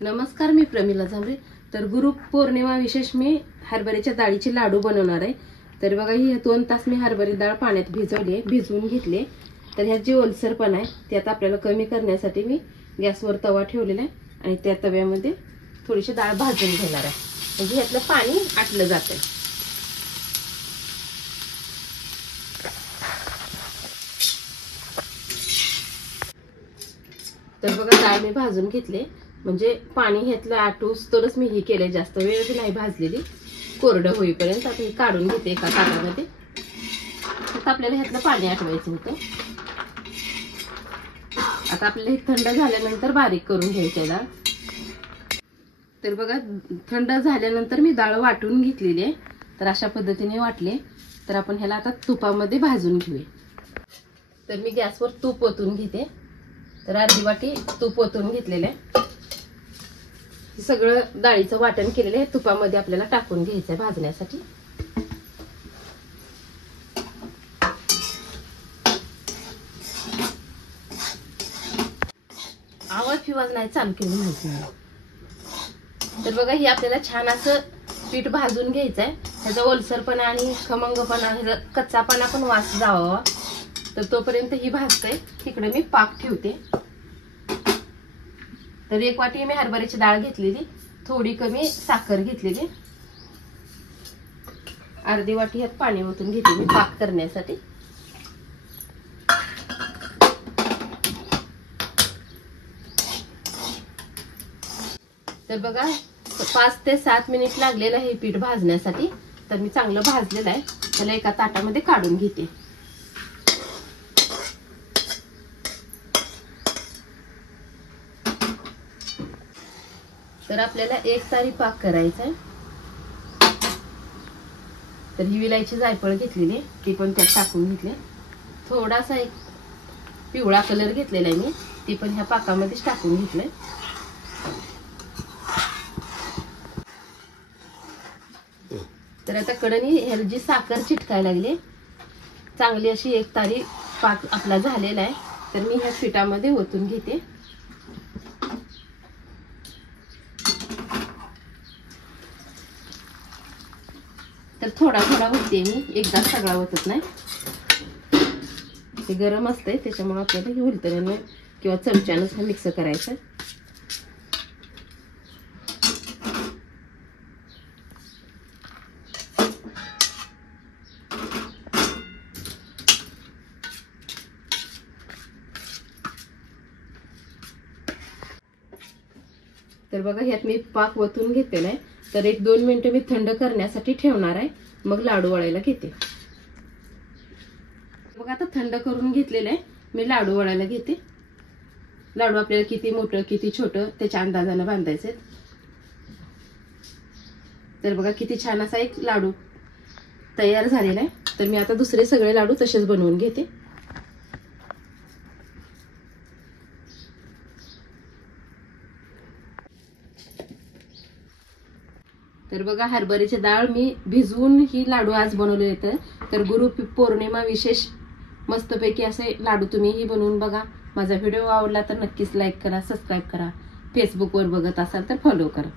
नमस्कार, मी प्रमिला झांबरे। तर गुरु पौर्णिमा विशेष मी हरभऱ्याच्या डाळीचे लाडू बनवणार आहे। तर बघा, ही 2 तास मी हरभरी डाळ पाण्यात भिजवली, भिजवून घेतली। तर ह्यात जे ओलसरपण आहे ते आता आपल्याला कमी करण्यासाठी मी गॅसवर तवा ठेवलेला आहे आणि त्या तव्यामध्ये थोडीशी डाळ भाजून घेणार आहे, म्हणजे ह्यातलं पाणी आटलं जातंय। तर बघा, डाळ मी भाजून घेतले, म्हणजे पाणी ह्यातलं आटूस तरच मी ही केले, जास्त वेळ नाही भाजलेली, कोरडं होईपर्यंत। आता हे काढून घेते एका ताटामध्ये। आता आपल्याला ह्यातलं पाणी आटवायचं होतं। आता आपल्याला हे थंड झाल्यानंतर बारीक करून घ्यायचे डाळ। तर बघा, थंड झाल्यानंतर मी डाळ वाटून घेतलेली आहे। तर अशा पद्धतीने वाटले। तर आपण ह्याला आता तुपामध्ये भाजून घेऊया। तर मी गॅसवर तूप ओतून घेते। तर अर्धी वाटी तूप ओतून घेतलेलं आहे। सगळं डाळीचं वाटण केलेलं आहे तुपामध्ये आपल्याला टाकून घ्यायचं आहे भाजण्यासाठी। आवाज फिवाज नाही चालू केली माहिती नाही। तर बघा, हे आपल्याला छान असं पीठ भाजून घ्यायचं आहे। ह्याचा ओलसरपणा आणि खमंगपणा, ह्याचा कच्चापणा पण वास जावा, तर तोपर्यंत ही भाजते। तिकडे मी पाक ठेवते। तर 1 वाटी मी हरभऱ्याची डाळ घेतलेली, थोडी कमी साखर घेतलेली, अर्धी वाटी ह्यात पाणी ओतून घेतले मी पाक करण्यासाठी। तर बघा, 5 ते 7 मिनिट लागलेलं हे पीठ भाजण्यासाठी। तर मी चांगलं भाजलेलं आहे, त्याला एका ताटामध्ये काढून घेते। तर आपल्याला 1 तारी पाक करायचा आहे। तर ही विलायची जायफळ घेतलेली, ती पण त्यात टाकून घेतली। थोडासा एक पिवळा कलर घेतलेला आहे मी, ती पण ह्या पाकामध्येच टाकून घेतलंय। तर आता कडणी ह्याला जी साखर चिटकायला लागली, चांगली अशी 1 तारी पाक आपला झालेला आहे। तर मी ह्या पिठामध्ये ओतून घेते। तर थोडा थोडा ओतते मी, एकदा सगळा ओतत नाही। ते गरम असतंय, त्याच्यामुळे आपल्याला हे उलटण्याने किंवा चमच्यानंच हे मिक्स करायचं। तर बघा, ह्यात मी पाक ओतून घेतलेला आहे। तर 1-2 मिनिटं मी थंड करण्यासाठी ठेवणार आहे, मग लाडू वळायला घेते। बघा, आता थंड करून घेतलेलं आहे, मी लाडू वळायला घेते। लाडू आपल्याला किती मोठं किती छोटं त्याच्या अंदाजाने बांधायचे। तर बघा, किती छान असा एक लाडू तयार झालेला आहे। तर मी आता दुसरे सगळे लाडू तसेच बनवून घेते। तर बघा, हरभऱ्याची डाळ मी भिजवून ही लाडू आज बनवले होते। तर गुरु पौर्णिमा विशेष मस्तपैकी असे लाडू तुम्हीही बनवून बघा। माझा व्हिडिओ आवडला तर नक्कीच लाईक करा, सबस्क्राईब करा। फेसबुकवर बघत असाल तर फॉलो करा।